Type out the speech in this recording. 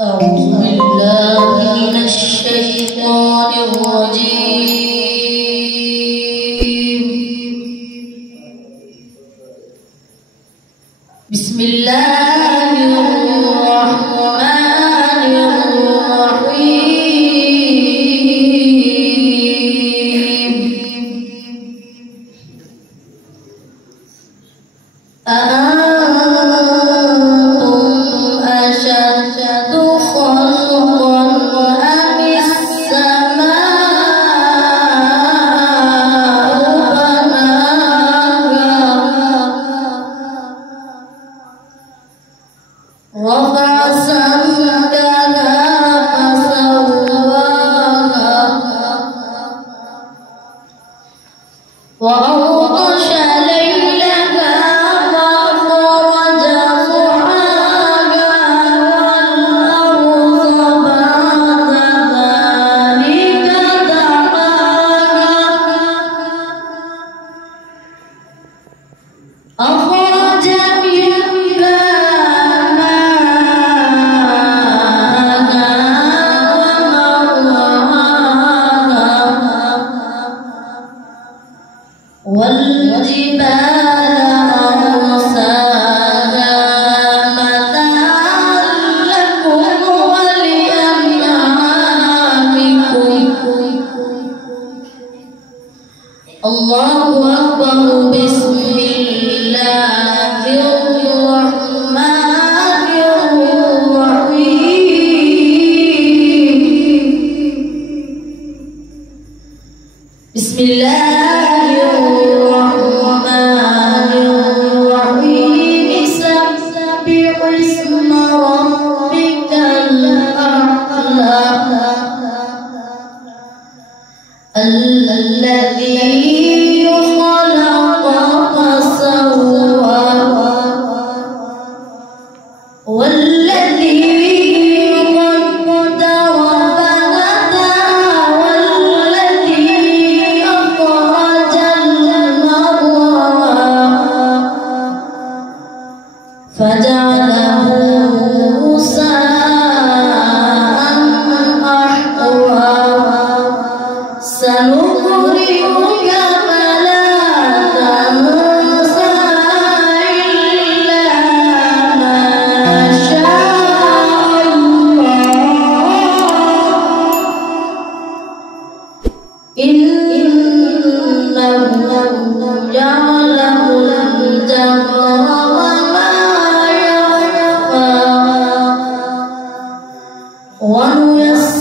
أعوذ بالله من الشيطان الرجيم. بسم الله الرحمن الرحيم. أأنتم أشد خلقا أم السماء بناها رفع سمكها فسواها وأغطش ليلها وأخرج ضحاها والأرض بعد ذلك دحاها أخرج منها ماءها ومرعاها والجبال أرساها متاعا لكم ولأنعامكم. الله أكبر. بسم الله الرحمن الرحيم. بسم الله الرحمن الرحيم. سبح اسم ربك الأعلى الذي خلق فسوى والذي قدر فهدى والذي أخرج المرعى فجعله غثاء أحوى سنقرئك فلا تنسى إلا ما شاء الله إنه يعلم الجهر وما يخفى ونيسر